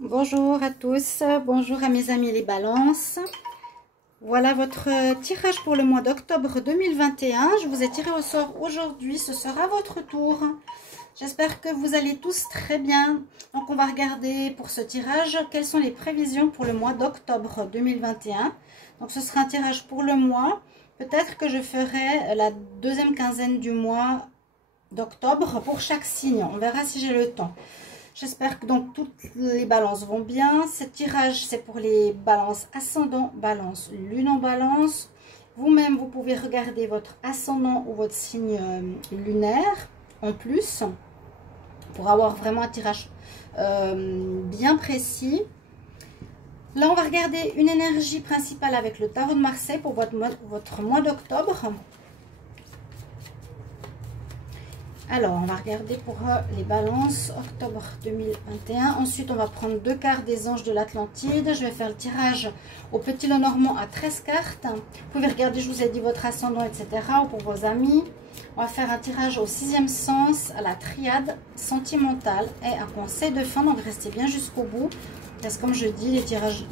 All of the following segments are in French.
Bonjour à tous, bonjour à mes amis les balances. Voilà votre tirage pour le mois d'octobre 2021. Je vous ai tiré au sort aujourd'hui, ce sera votre tour. J'espère que vous allez tous très bien. Donc on va regarder pour ce tirage quelles sont les prévisions pour le mois d'octobre 2021. Donc ce sera un tirage pour le mois. Peut-être que je ferai la deuxième quinzaine du mois d'octobre pour chaque signe. On verra si j'ai le temps. J'espère que donc toutes les balances vont bien. Ce tirage, c'est pour les balances ascendant, balance, lune en balance. Vous-même, vous pouvez regarder votre ascendant ou votre signe lunaire en plus pour avoir vraiment un tirage bien précis. Là, on va regarder une énergie principale avec le tarot de Marseille pour votre mois d'octobre. Alors, on va regarder pour les balances octobre 2021. Ensuite, on va prendre 2 cartes des anges de l'Atlantide. Je vais faire le tirage au petit Lenormand à 13 cartes. Vous pouvez regarder, je vous ai dit, votre ascendant, etc. ou pour vos amis. On va faire un tirage au 6e sens, à la triade sentimentale et un conseil de fin. Donc, restez bien jusqu'au bout. Parce que comme je dis, les tirages,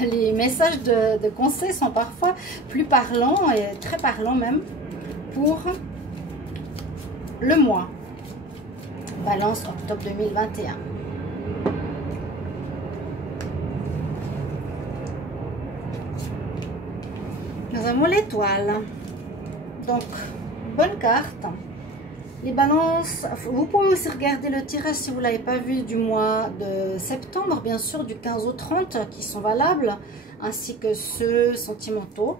les messages de conseil sont parfois plus parlants et très parlants même pour le mois balance octobre 2021. Nous avons l'étoile. Donc bonne carte. Les balances, vous pouvez aussi regarder le tirage si vous ne l'avez pas vu du mois de septembre, bien sûr, du 15 au 30 qui sont valables, ainsi que ceux sentimentaux.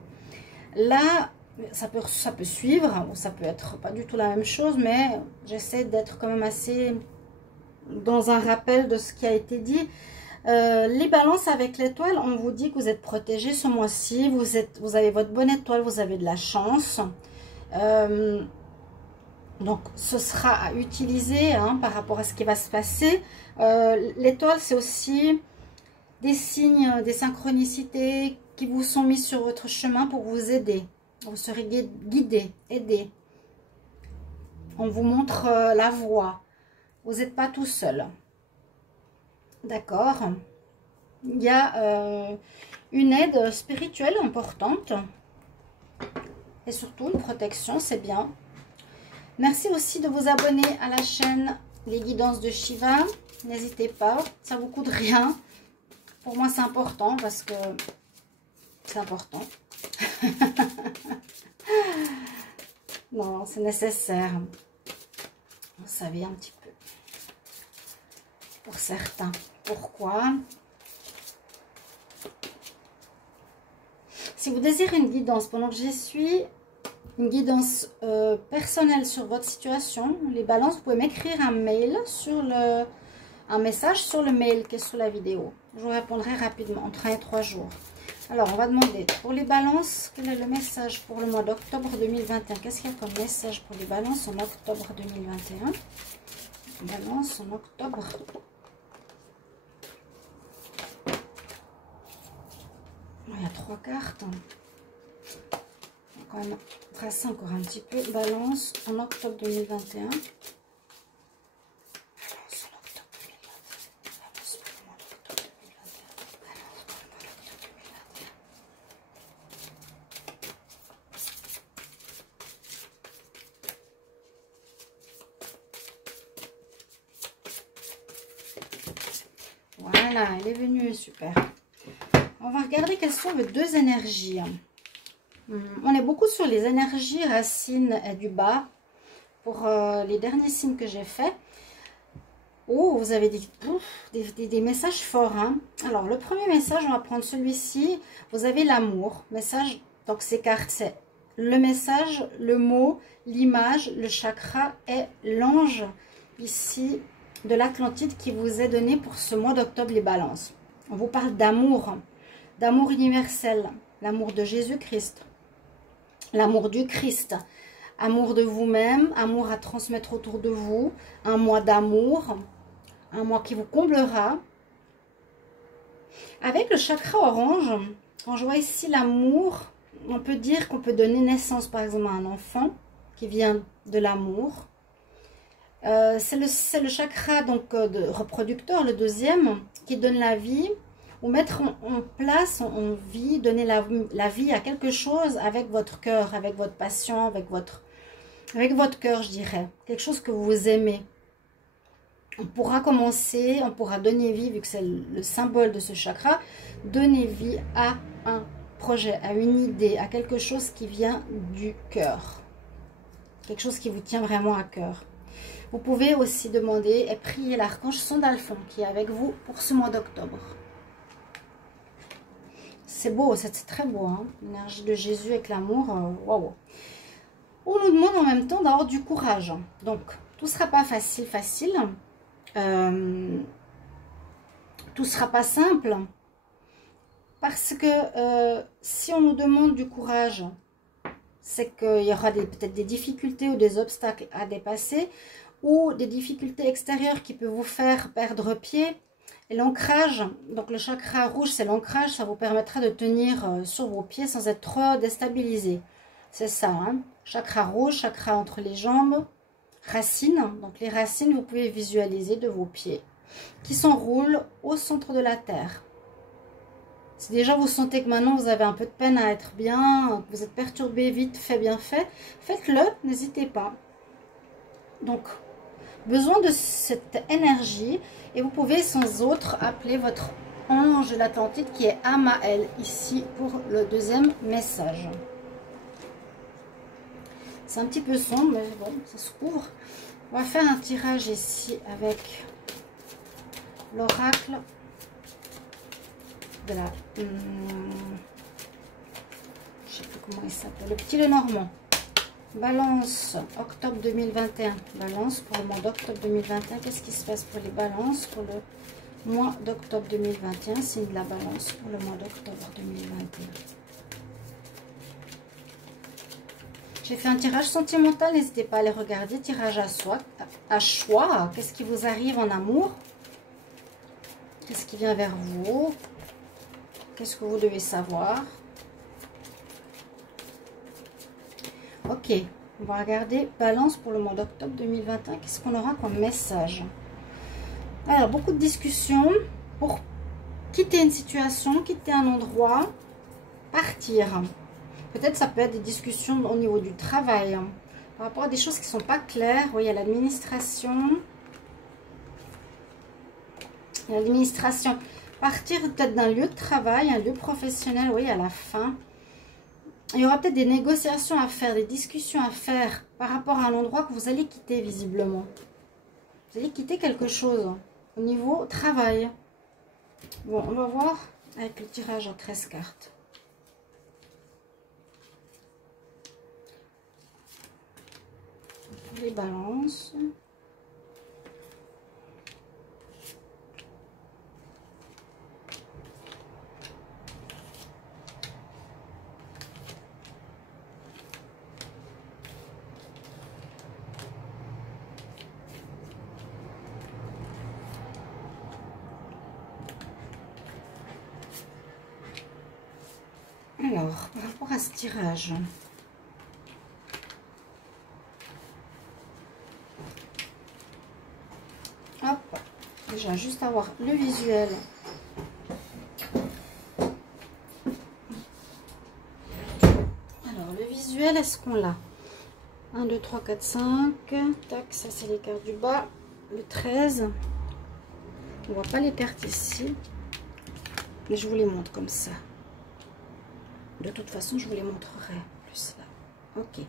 Là, ça peut suivre, ou ça peut être pas du tout la même chose, mais j'essaie d'être quand même assez dans un rappel de ce qui a été dit. Les balances avec l'étoile, on vous dit que vous êtes protégés ce mois-ci, vous avez votre bonne étoile, vous avez de la chance. Donc ce sera à utiliser par rapport à ce qui va se passer. L'étoile, c'est aussi des signes, des synchronicités qui vous sont mis sur votre chemin pour vous aider. Vous serez guidé, aidé. On vous montre la voie. Vous n'êtes pas tout seul. D'accord. Il y a une aide spirituelle importante. Et surtout une protection, c'est bien. Merci aussi de vous abonner à la chaîne Les Guidances de Shiva. N'hésitez pas, ça ne vous coûte rien. Pour moi, c'est important parce que c'est important. Non, c'est nécessaire. Vous savez un petit peu. Pour certains. Pourquoi? Si vous désirez une guidance pendant que j'y suis, une guidance personnelle sur votre situation, les balances, vous pouvez m'écrire un mail sur un message sur le mail qui est sous la vidéo. Je vous répondrai rapidement, entre 1 et 3 jours. Alors, on va demander pour les balances, quel est le message pour le mois d'octobre 2021? Qu'est-ce qu'il y a comme message pour les balances en octobre 2021? Balance en octobre. Il y a 3 cartes. On va quand même tracer encore un petit peu. Balance en octobre 2021. Voilà, elle est venue, super. On va regarder quelles sont les 2 énergies. On est beaucoup sur les énergies racines et du bas pour les derniers signes que j'ai faits. Oh, vous avez des messages forts. Alors, le premier message, on va prendre celui-ci. Vous avez l'amour. Message, donc ces cartes, c'est le message, le mot, l'image, le chakra et l'ange ici de l'Atlantide qui vous est donné pour ce mois d'octobre, les balances. On vous parle d'amour universel, l'amour de Jésus-Christ, l'amour du Christ, amour de vous-même, amour à transmettre autour de vous, un mois d'amour, un mois qui vous comblera. Avec le chakra orange, quand je vois ici l'amour, on peut dire qu'on peut donner naissance par exemple à un enfant qui vient de l'amour. C'est le chakra donc de reproducteur, le deuxième, qui donne la vie, ou mettre en place, en vie, donner la vie à quelque chose avec votre cœur, avec votre passion, avec votre cœur, je dirais. Quelque chose que vous aimez. On pourra commencer, on pourra donner vie, vu que c'est le symbole de ce chakra, donner vie à un projet, à une idée, à quelque chose qui vient du cœur. Quelque chose qui vous tient vraiment à cœur. Vous pouvez aussi demander et prier l'archange Sandalphon qui est avec vous pour ce mois d'octobre. C'est beau, c'est très beau, hein? L'énergie de Jésus avec l'amour, waouh. On nous demande en même temps d'avoir du courage. Donc, tout ne sera pas facile. Tout ne sera pas simple. Parce que si on nous demande du courage, c'est qu'il y aura peut-être des difficultés ou des obstacles à dépasser, ou des difficultés extérieures qui peuvent vous faire perdre pied. Et l'ancrage, donc le chakra rouge, c'est l'ancrage, ça vous permettra de tenir sur vos pieds sans être trop déstabilisé. C'est ça, hein? Chakra rouge, chakra entre les jambes, racines. Donc les racines, vous pouvez visualiser de vos pieds qui s'enroulent au centre de la terre. Si déjà vous sentez que maintenant vous avez un peu de peine à être bien, que vous êtes perturbé, vite fait, bien fait, faites-le, n'hésitez pas. Donc, besoin de cette énergie, et vous pouvez sans autre appeler votre ange de l'Atlantide qui est Amael ici pour le deuxième message. C'est un petit peu sombre, mais bon, ça se couvre. On va faire un tirage ici avec l'oracle de la... je sais plus comment il s'appelle. Le petit Lenormand. Balance, octobre 2021. Balance pour le mois d'octobre 2021. Qu'est-ce qui se passe pour les balances pour le mois d'octobre 2021? Signe de la balance pour le mois d'octobre 2021. J'ai fait un tirage sentimental. N'hésitez pas à les regarder. Tirage à choix. Qu'est-ce qui vous arrive en amour? Qu'est-ce qui vient vers vous? Qu'est-ce que vous devez savoir? Ok, on va regarder balance pour le mois d'octobre 2021. Qu'est-ce qu'on aura comme message? Alors, beaucoup de discussions pour quitter une situation, quitter un endroit, partir. Peut-être ça peut être des discussions au niveau du travail, par rapport à des choses qui ne sont pas claires. Oui, il y a l'administration. L'administration. Partir peut-être d'un lieu de travail, un lieu professionnel, oui, à la fin. Il y aura peut-être des négociations à faire, des discussions à faire par rapport à un endroit que vous allez quitter visiblement. Vous allez quitter quelque chose au niveau travail. Bon, on va voir avec le tirage à 13 cartes. Les balances. Alors, par rapport à ce tirage, hop, déjà juste avoir le visuel. Alors, le visuel, est-ce qu'on l'a? 1, 2, 3, 4, 5. Tac, ça c'est les cartes du bas. Le 13. On voit pas les cartes ici, mais je vous les montre comme ça. De toute façon, je vous les montrerai plus là. Ok.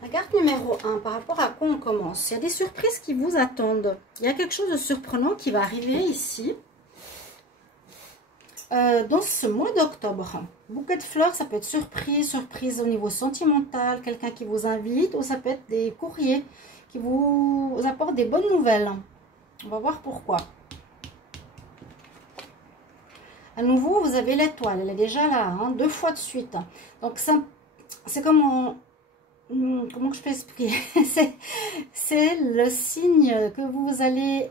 La carte numéro 1, par rapport à quoi on commence? Il y a des surprises qui vous attendent. Il y a quelque chose de surprenant qui va arriver ici. Dans ce mois d'octobre. Bouquet de fleurs, ça peut être surprise au niveau sentimental, quelqu'un qui vous invite, ou ça peut être des courriers qui vous apportent des bonnes nouvelles. On va voir pourquoi. À nouveau, vous avez l'étoile, elle est déjà là, hein, 2 fois de suite. Donc, c'est comment je peux expliquer? C'est le signe que vous allez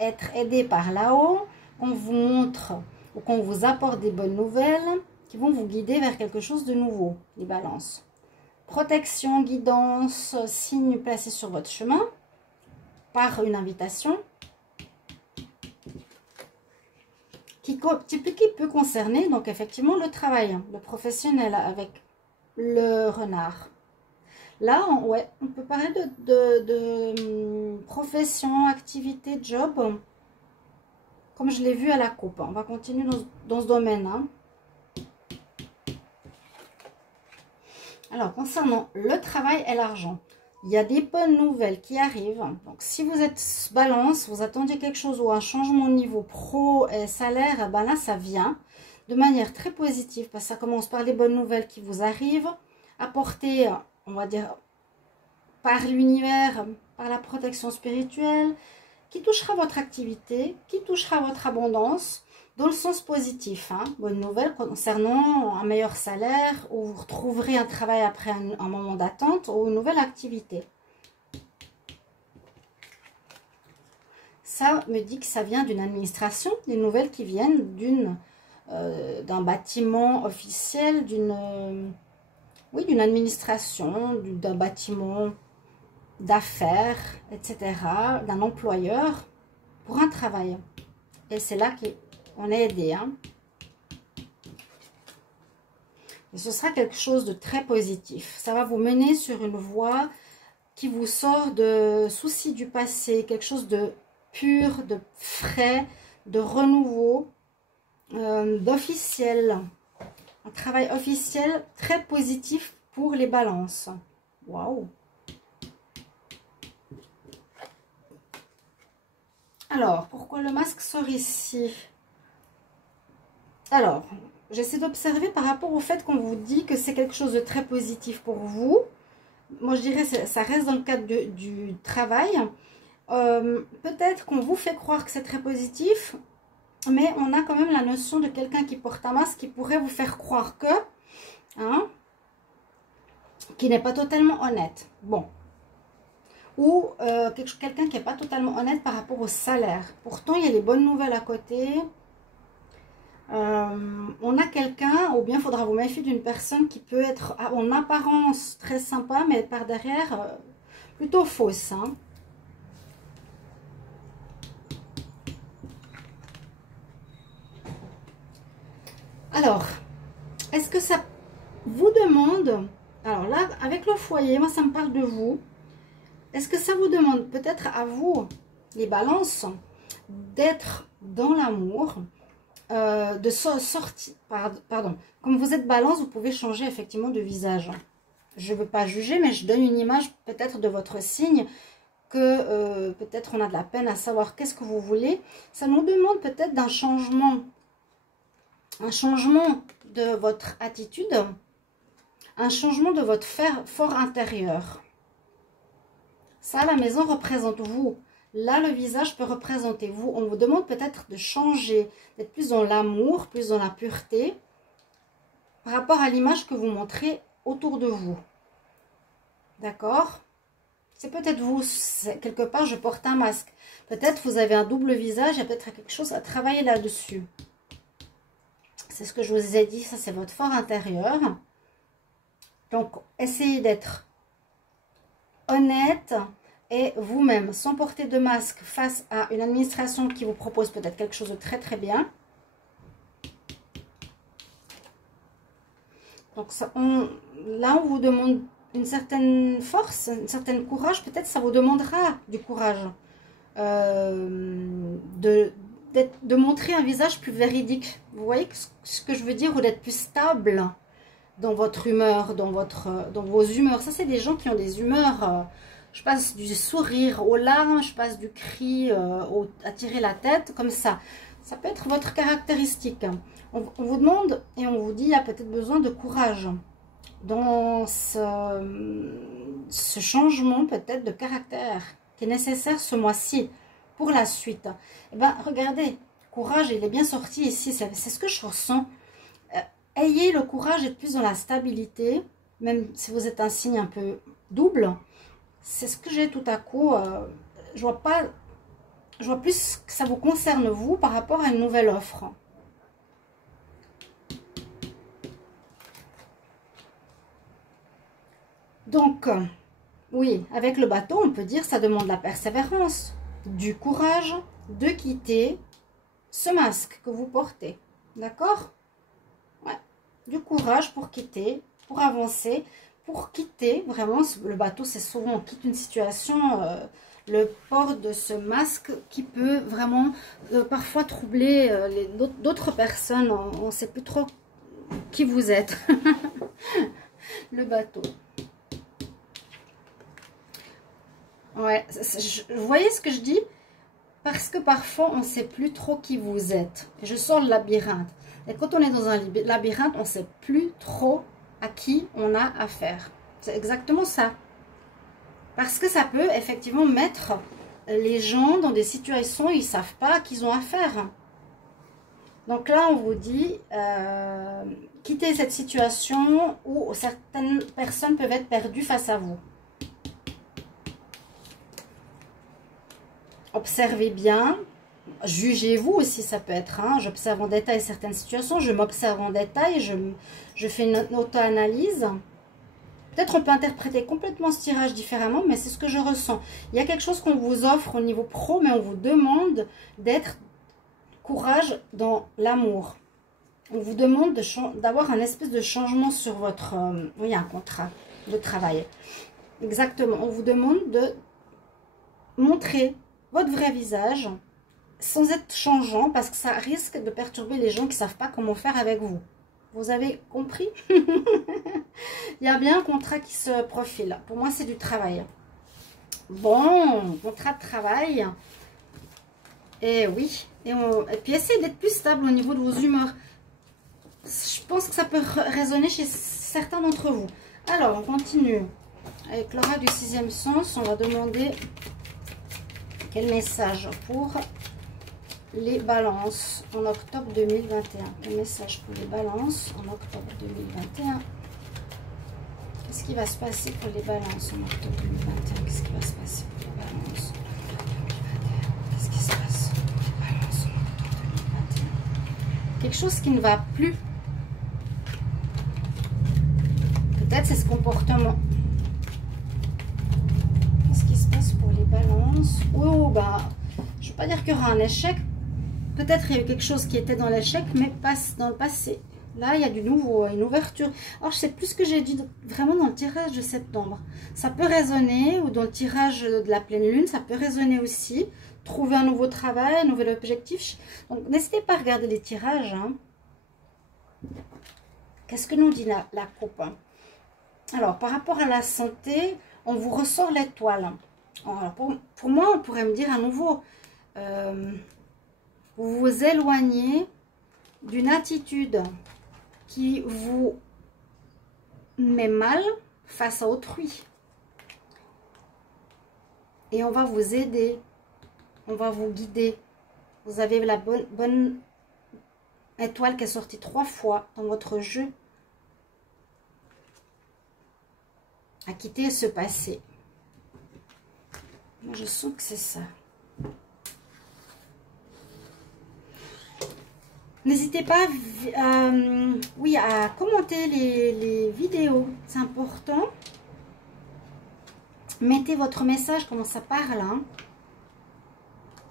être aidé par là-haut, qu'on vous montre ou qu'on vous apporte des bonnes nouvelles qui vont vous guider vers quelque chose de nouveau, les balances. Protection, guidance, signe placé sur votre chemin. par une invitation qui peut concerner donc effectivement le travail, le professionnel avec le renard. Là, on peut parler de profession, activité, job, comme je l'ai vu à la coupe. On va continuer dans ce domaine. Hein. Alors, concernant le travail et l'argent, il y a des bonnes nouvelles qui arrivent. Donc, si vous êtes balance, vous attendiez quelque chose ou un changement au niveau pro et salaire, ben là, ça vient de manière très positive. Parce que ça commence par les bonnes nouvelles qui vous arrivent, apportées, on va dire, par l'univers, par la protection spirituelle, qui touchera votre activité, qui touchera votre abondance, dans le sens positif. Hein. Bonne nouvelle concernant un meilleur salaire, ou vous retrouverez un travail après un moment d'attente, ou une nouvelle activité. Ça me dit que ça vient d'une administration, des nouvelles qui viennent d'un bâtiment officiel, d'une administration, d'un bâtiment d'affaires, etc., d'un employeur pour un travail. Et c'est là qu'on est aidé. Hein. Et ce sera quelque chose de très positif. Ça va vous mener sur une voie qui vous sort de soucis du passé, quelque chose de pur, de frais, de renouveau, d'officiel. Un travail officiel très positif pour les balances. Waouh! Alors, pourquoi le masque sort ici? Alors, j'essaie d'observer par rapport au fait qu'on vous dit que c'est quelque chose de très positif pour vous. Moi, je dirais que ça reste dans le cadre du travail. Peut-être qu'on vous fait croire que c'est très positif, mais on a quand même la notion de quelqu'un qui porte un masque qui pourrait vous faire croire que, hein, qui n'est pas totalement honnête. Bon. Ou quelqu'un qui n'est pas totalement honnête par rapport au salaire. Pourtant, il y a les bonnes nouvelles à côté. On a quelqu'un, ou bien il faudra vous méfier d'une personne qui peut être en apparence très sympa, mais par derrière, plutôt fausse. Hein. Alors, est-ce que ça vous demande... Alors là, avec le foyer, moi ça me parle de vous. Est-ce que ça vous demande peut-être à vous, les balances, d'être dans l'amour, de sortir, pardon, comme vous êtes balance, vous pouvez changer effectivement de visage. Je ne veux pas juger, mais je donne une image peut-être de votre signe, que peut-être on a de la peine à savoir qu'est-ce que vous voulez. Ça nous demande peut-être d'un changement, un changement de votre attitude, un changement de votre fort intérieur. Ça, la maison représente vous. Là, le visage peut représenter vous. On vous demande peut-être de changer, d'être plus dans l'amour, plus dans la pureté, par rapport à l'image que vous montrez autour de vous. D'accord? C'est peut-être vous, quelque part, je porte un masque. Peut-être vous avez un double visage, il y a peut-être quelque chose à travailler là-dessus. C'est ce que je vous ai dit, ça c'est votre fort intérieur. Donc, essayez d'être honnête et vous-même, sans porter de masque face à une administration qui vous propose peut-être quelque chose de très très bien. Donc ça, là, on vous demande une certaine force, une certaine courage. Peut-être ça vous demandera du courage de montrer un visage plus véridique. Vous voyez ce que je veux dire? Ou d'être plus stable dans votre humeur, dans vos humeurs. Ça, c'est des gens qui ont des humeurs... je passe du sourire aux larmes, je passe du cri à tirer la tête, comme ça. Ça peut être votre caractéristique. On vous demande et on vous dit, il y a peut-être besoin de courage dans ce changement peut-être de caractère qui est nécessaire ce mois-ci pour la suite. Eh bien, regardez, courage, il est bien sorti ici, c'est ce que je ressens. Ayez le courage d'être plus dans la stabilité, même si vous êtes un signe un peu double. C'est ce que j'ai tout à coup. Je vois plus que ça vous concerne vous par rapport à une nouvelle offre. Donc, Oui, avec le bateau, on peut dire ça demande la persévérance, du courage de quitter ce masque que vous portez. D'accord? Ouais. Du courage pour quitter, pour avancer, pour quitter. Vraiment, le bateau, c'est souvent on quitte une situation, le port de ce masque qui peut vraiment parfois troubler d'autres personnes. On ne sait plus trop qui vous êtes. Le bateau. Ouais, vous voyez ce que je dis? Parce que parfois, on ne sait plus trop qui vous êtes. Je sors le labyrinthe. Et quand on est dans un labyrinthe, on ne sait plus trop à qui on a affaire. C'est exactement ça. Parce que ça peut effectivement mettre les gens dans des situations où ils ne savent pas à qui ils ont affaire. Donc là, on vous dit, quittez cette situation où certaines personnes peuvent être perdues face à vous. Observez bien, jugez-vous aussi, ça peut être. Hein, j'observe en détail certaines situations, je m'observe en détail, je fais une auto-analyse. Peut-être on peut interpréter complètement ce tirage différemment, mais c'est ce que je ressens. Il y a quelque chose qu'on vous offre au niveau pro, mais on vous demande d'être courage dans l'amour. On vous demande d'avoir un espèce de changement sur votre... oui, un contrat de travail. Exactement. On vous demande de montrer votre vrai visage sans être changeant parce que ça risque de perturber les gens qui ne savent pas comment faire avec vous. Vous avez compris? Il y a bien un contrat qui se profile. Pour moi, c'est du travail. Bon, contrat de travail. Et oui. Et puis, essayez d'être plus stable au niveau de vos humeurs. Je pense que ça peut résonner chez certains d'entre vous. Alors, on continue. Avec l'aura du sixième sens, on va demander quel message pour les balances en octobre 2021. Quel message pour les balances en octobre 2021. Qu'est-ce qui va se passer pour les balances en octobre 2021? Qu'est-ce qui va se passer pour les balances en octobre 2021? Qu'est-ce qui se passe pour les balances en octobre 2021? Quelque chose qui ne va plus. Peut-être c'est ce comportement. Qu'est-ce qui se passe pour les balances? Oh, bah, je ne veux pas dire qu'il y aura un échec. Peut-être il y a eu quelque chose qui était dans l'échec, mais passe dans le passé. Là, il y a du nouveau, une ouverture. Alors, je sais plus ce que j'ai dit vraiment dans le tirage de septembre. Ça peut résonner, ou dans le tirage de la pleine lune, ça peut résonner aussi. Trouver un nouveau travail, un nouvel objectif. Donc, n'hésitez pas à regarder les tirages. Hein. Qu'est-ce que nous dit la coupe? Alors, par rapport à la santé, on vous ressort l'étoile. Alors, pour moi, on pourrait me dire à nouveau, vous vous éloignez d'une attitude qui vous met mal face à autrui. Et on va vous aider, on va vous guider. Vous avez la bonne étoile qui est sortie 3 fois dans votre jeu. À quitter ce passé. Moi, je sens que c'est ça. N'hésitez pas oui, à commenter les vidéos. C'est important. Mettez votre message, comment ça parle. Hein.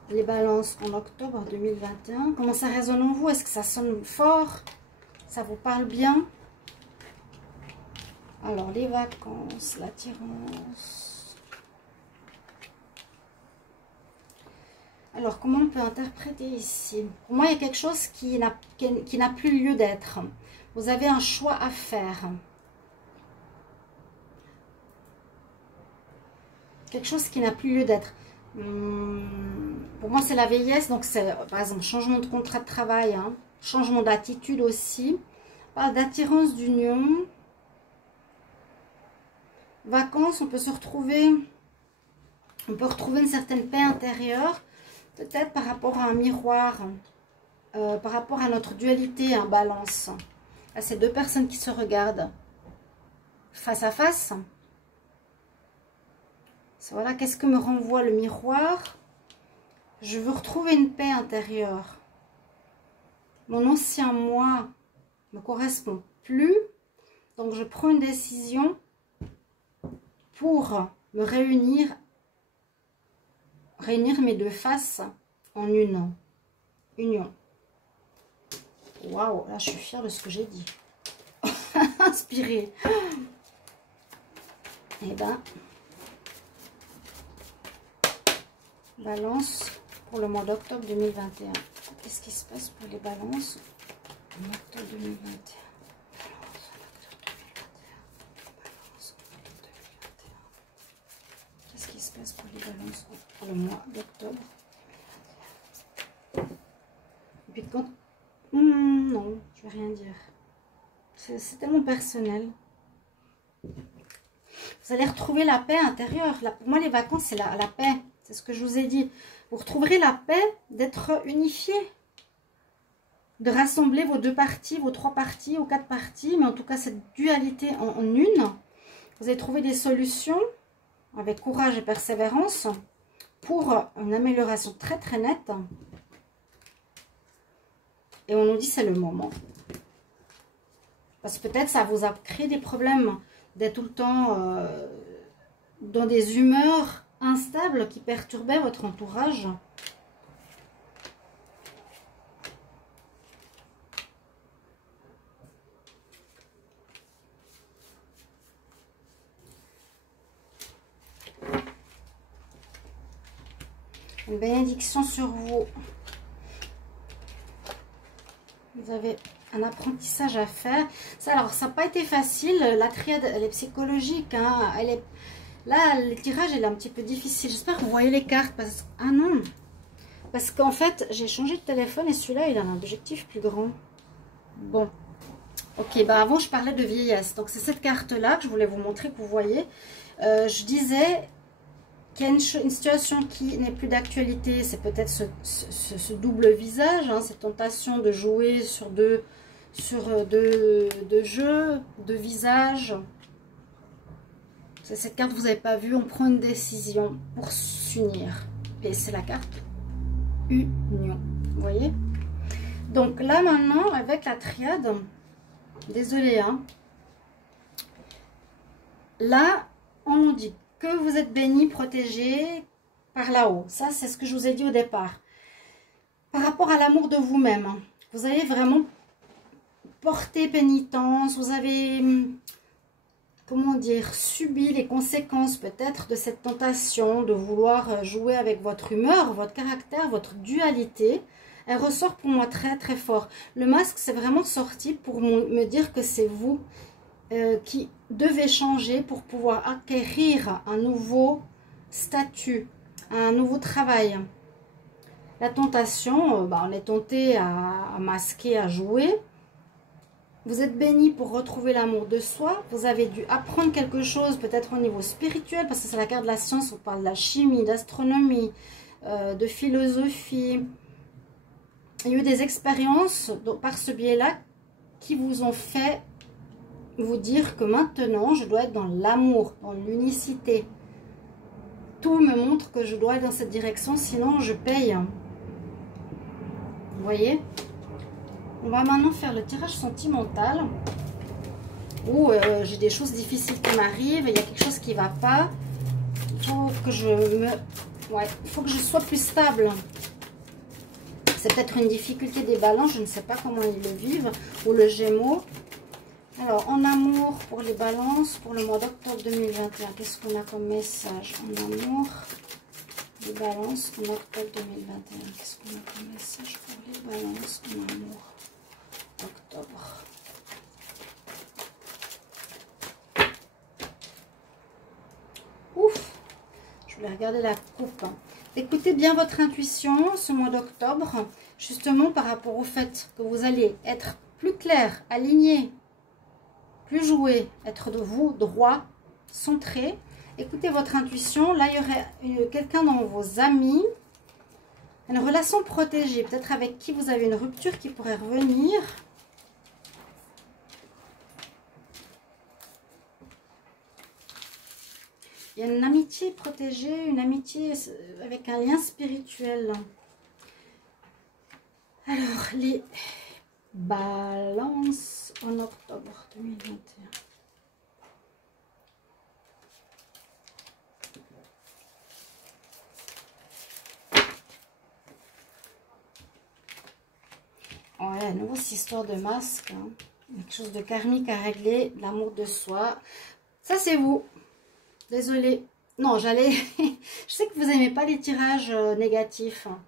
Les balances en octobre 2021. Comment ça résonne en vous? Est-ce que ça sonne fort? Ça vous parle bien? Alors, les vacances, l'attirance. Alors, comment on peut interpréter ici? Pour moi, il y a quelque chose qui n'a plus lieu d'être. Vous avez un choix à faire. Quelque chose qui n'a plus lieu d'être. Pour moi, c'est la vieillesse. Donc, c'est, par exemple, changement de contrat de travail. Hein, changement d'attitude aussi. On parle d'attirance d'union. Vacances, on peut se retrouver. On peut retrouver une certaine paix intérieure. Peut-être par rapport à un miroir, par rapport à notre dualité, un balance, à ces deux personnes qui se regardent face à face. Voilà, qu'est-ce que me renvoie le miroir? Je veux retrouver une paix intérieure. Mon ancien moi ne me correspond plus, donc je prends une décision pour me réunir mes deux faces en une union. Waouh, là je suis fière de ce que j'ai dit. Inspirée. Et ben, Balance pour le mois d'octobre 2021. Qu'est-ce qui se passe pour les balances en octobre 2021? Qu'est-ce qui se passe pour les balances pour le mois d'octobre? Et puis quand... non, je vais rien dire. C'est tellement personnel. Vous allez retrouver la paix intérieure. Pour moi, les vacances, c'est la paix. C'est ce que je vous ai dit. Vous retrouverez la paix d'être unifié. De rassembler vos deux parties, vos trois parties ou quatre parties. Mais en tout cas, cette dualité en une. Vous allez trouver des solutions avec courage et persévérance pour une amélioration très très nette. Et on nous dit c'est le moment. Parce que peut-être ça vous a créé des problèmes d'être tout le temps dans des humeurs instables qui perturbaient votre entourage. Une bénédiction sur vous. Vous avez un apprentissage à faire. Ça, alors, ça n'a pas été facile. La triade, elle est psychologique. Hein. Elle est... Là, le tirage, il est un petit peu difficile. J'espère que vous voyez les cartes. Ah non. Parce qu'en fait, j'ai changé de téléphone et celui-là, il a un objectif plus grand. Bon. Ok, bah avant, je parlais de vieillesse. Donc, c'est cette carte-là que je voulais vous montrer, que vous voyez. Je disais qu'il y a une situation qui n'est plus d'actualité. C'est peut-être ce double visage, hein, cette tentation de jouer sur deux jeux, de visages. C'est cette carte que vous n'avez pas vue. On prend une décision pour s'unir. Et c'est la carte union. Vous voyez? Donc là maintenant, avec la triade, désolé, hein, là, on nous dit que vous êtes béni, protégé par là-haut. Ça, c'est ce que je vous ai dit au départ. Par rapport à l'amour de vous-même, hein, vous avez vraiment porté pénitence, vous avez, comment dire, subi les conséquences peut-être de cette tentation de vouloir jouer avec votre humeur, votre caractère, votre dualité. Elle ressort pour moi très très fort. Le masque, c'est vraiment sorti pour me dire que c'est vous qui devez changer pour pouvoir acquérir un nouveau statut, un nouveau travail. La tentation, on est tenté à masquer, à jouer. Vous êtes béni pour retrouver l'amour de soi. Vous avez dû apprendre quelque chose, peut-être au niveau spirituel, parce que c'est la carte de la science, on parle de la chimie, d'astronomie, de philosophie. Il y a eu des expériences par ce biais-là qui vous ont fait vous dire que maintenant, je dois être dans l'amour, dans l'unicité. Tout me montre que je dois être dans cette direction, sinon je paye. Vous voyez? On va maintenant faire le tirage sentimental. Où j'ai des choses difficiles qui m'arrivent, il y a quelque chose qui ne va pas. Il faut que il faut que je sois plus stable. C'est peut-être une difficulté des balances, je ne sais pas comment ils le vivent. Ou le Gémeaux. Alors, en amour pour les balances, pour le mois d'octobre 2021, qu'est-ce qu'on a comme message? En amour, les balances, en octobre 2021, qu'est-ce qu'on a comme message pour les balances, en amour, octobre? Ouf, je voulais regarder la coupe. Écoutez bien votre intuition ce mois d'octobre, justement par rapport au fait que vous allez être plus clair, aligné, plus jouer, être de vous, droit, centré. Écoutez votre intuition. Là, il y aurait quelqu'un dans vos amis, une relation protégée, peut-être avec qui vous avez une rupture qui pourrait revenir. Il y a une amitié protégée, une amitié avec un lien spirituel. Alors, les balances en octobre 2021. Ouais, à nouveau, cette histoire de masque. Hein. Quelque chose de karmique à régler, de l'amour de soi. Ça, c'est vous. Désolée. Non, j'allais... Je sais que vous n'aimez pas les tirages négatifs. Hein,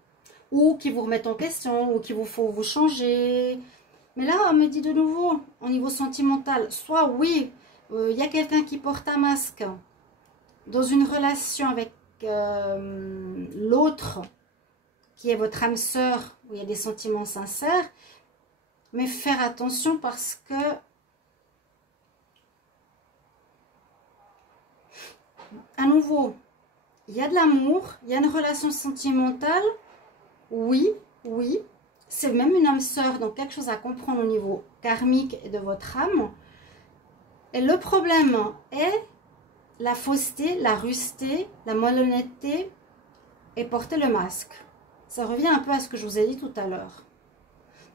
ou qui vous remettent en question, ou qui vous font vous changer. Mais là, on me dit de nouveau, au niveau sentimental, soit oui, il y a quelqu'un qui porte un masque dans une relation avec l'autre, qui est votre âme sœur, où il y a des sentiments sincères, mais faire attention parce que à nouveau, il y a de l'amour, il y a une relation sentimentale, oui, oui, c'est même une âme sœur, donc quelque chose à comprendre au niveau karmique et de votre âme. Et le problème est la fausseté, la rusté, la malhonnêteté et porter le masque. Ça revient un peu à ce que je vous ai dit tout à l'heure.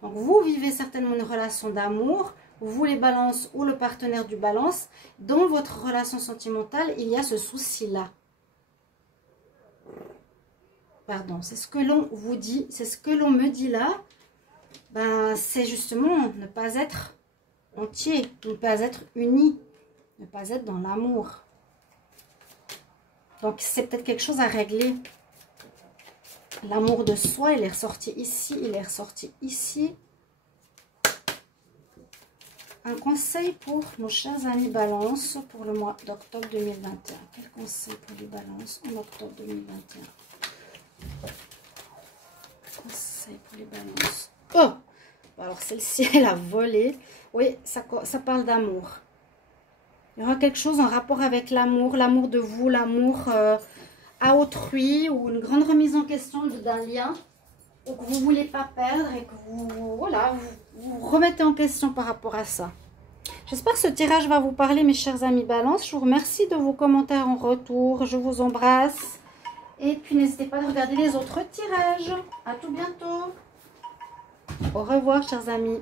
Donc vous vivez certainement une relation d'amour, vous les balances ou le partenaire du balance, dans votre relation sentimentale, il y a ce souci-là. Pardon, c'est ce que l'on vous dit, c'est ce que l'on me dit là. Ben, c'est justement ne pas être entier, ne pas être uni, ne pas être dans l'amour. Donc c'est peut-être quelque chose à régler. L'amour de soi, il est ressorti ici, il est ressorti ici. Un conseil pour nos chers amis Balance pour le mois d'octobre 2021. Quel conseil pour les Balances en octobre 2021? Conseil pour les Balances. Oh! Alors celle-ci, elle a volé. Oui, ça parle d'amour. Il y aura quelque chose en rapport avec l'amour de vous, l'amour à autrui, ou une grande remise en question d'un lien, ou que vous ne voulez pas perdre et que vous, voilà, vous remettez en question par rapport à ça. J'espère que ce tirage va vous parler, mes chers amis Balance. Je vous remercie de vos commentaires en retour. Je vous embrasse. Et puis n'hésitez pas à regarder les autres tirages. À tout bientôt. Au revoir, chers amis.